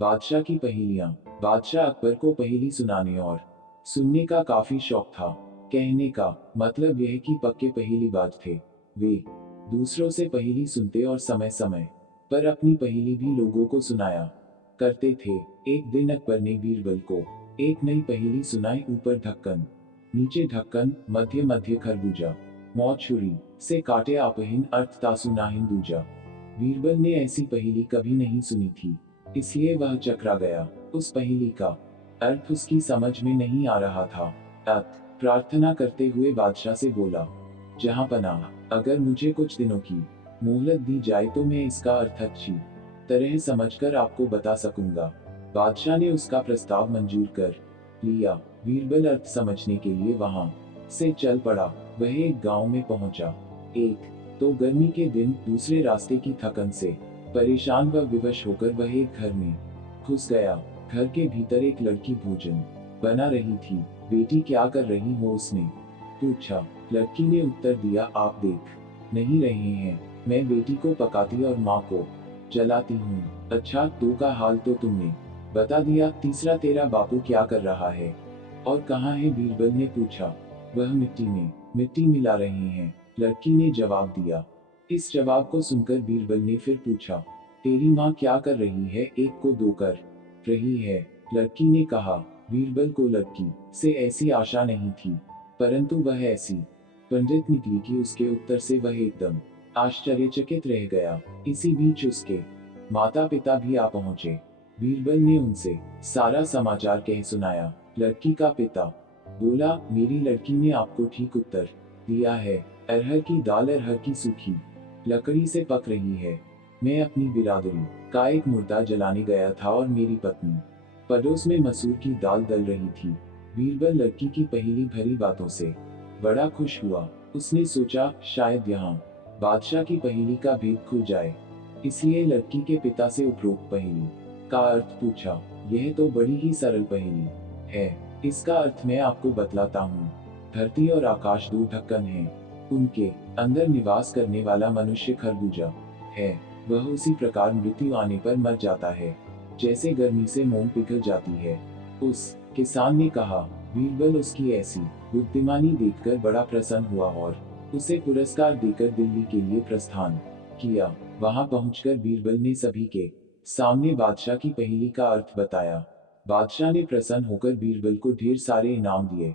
बादशाह की पहेलियां। बादशाह अकबर को पहेली सुनाने और सुनने का काफी शौक था। कहने का मतलब यह कि पक्के पहेलीबाज थे। वे दूसरों से पहेली सुनते और समय समय पर अपनी पहेली भी लोगों को सुनाया करते थे। एक दिन अकबर ने बीरबल को एक नई पहेली सुनाई। ऊपर ढक्कन, नीचे ढक्कन, मध्य मध्य खरबूजा, मौत छुरी से काटे आपहिन अर्थ तासु नाहिन दूजा। बीरबल ने ऐसी पहेली कभी नहीं सुनी थी, इसलिए वह चकरा गया। उस पहेली का अर्थ उसकी समझ में नहीं आ रहा था। प्रार्थना करते हुए बादशाह से बोला, जहां पनाह, अगर मुझे कुछ दिनों की मोहलत दी जाए तो मैं इसका अर्थ अच्छी तरह समझकर आपको बता सकूंगा। बादशाह ने उसका प्रस्ताव मंजूर कर लिया। बीरबल अर्थ समझने के लिए वहां से चल पड़ा। वह एक गांव में पहुंचा। एक तो गर्मी के दिन, दूसरे रास्ते की थकन से परेशान व विवश होकर वह एक घर में घुस गया। घर के भीतर एक लड़की भोजन बना रही थी। बेटी क्या कर रही हो, उसने पूछा। लड़की ने उत्तर दिया, आप देख नहीं रहे हैं, मैं बेटी को पकाती और माँ को जलाती हूँ। अच्छा, दो का हाल तो तुमने बता दिया, तीसरा तेरा बापू क्या कर रहा है और कहाँ है? बीरबल ने पूछा। वह मिट्टी में मिट्टी मिला रहे हैं, लड़की ने जवाब दिया। इस जवाब को सुनकर बीरबल ने फिर पूछा, तेरी माँ क्या कर रही है? एक को दो कर रही है, लड़की ने कहा। बीरबल को लड़की से ऐसी आशा नहीं थी, परंतु वह ऐसी पंडित निकली कि उसके उत्तर से वह एकदम आश्चर्यचकित रह गया। इसी बीच उसके माता पिता भी आ पहुंचे। बीरबल ने उनसे सारा समाचार कह सुनाया। लड़की का पिता बोला, मेरी लड़की ने आपको ठीक उत्तर दिया है। अरहर की दाल अरहर की सूखी लकड़ी से पक रही है। मैं अपनी बिरादरी का एक मुर्दा जलाने गया था और मेरी पत्नी पड़ोस में मसूर की दाल दल रही थी। बीरबल लड़की की पहेली भरी बातों से बड़ा खुश हुआ। उसने सोचा, शायद यहाँ बादशाह की पहेली का भेद खुल जाए। इसलिए लड़की के पिता से उपरोक्त पहेली का अर्थ पूछा। यह तो बड़ी ही सरल पहेली है, इसका अर्थ मैं आपको बतलाता हूँ। धरती और आकाश दो ढक्कन हैं, उनके अंदर निवास करने वाला मनुष्य खरबूजा है। वह उसी प्रकार मृत्यु आने पर मर जाता है, जैसे गर्मी से मोम पिघल जाती है। उस किसान ने कहा। बीरबल उसकी ऐसी बुद्धिमानी देखकर बड़ा प्रसन्न हुआ और उसे पुरस्कार देकर दिल्ली के लिए प्रस्थान किया। वहां पहुंचकर बीरबल ने सभी के सामने बादशाह की पहेली का अर्थ बताया। बादशाह ने प्रसन्न होकर बीरबल को ढेर सारे इनाम दिए।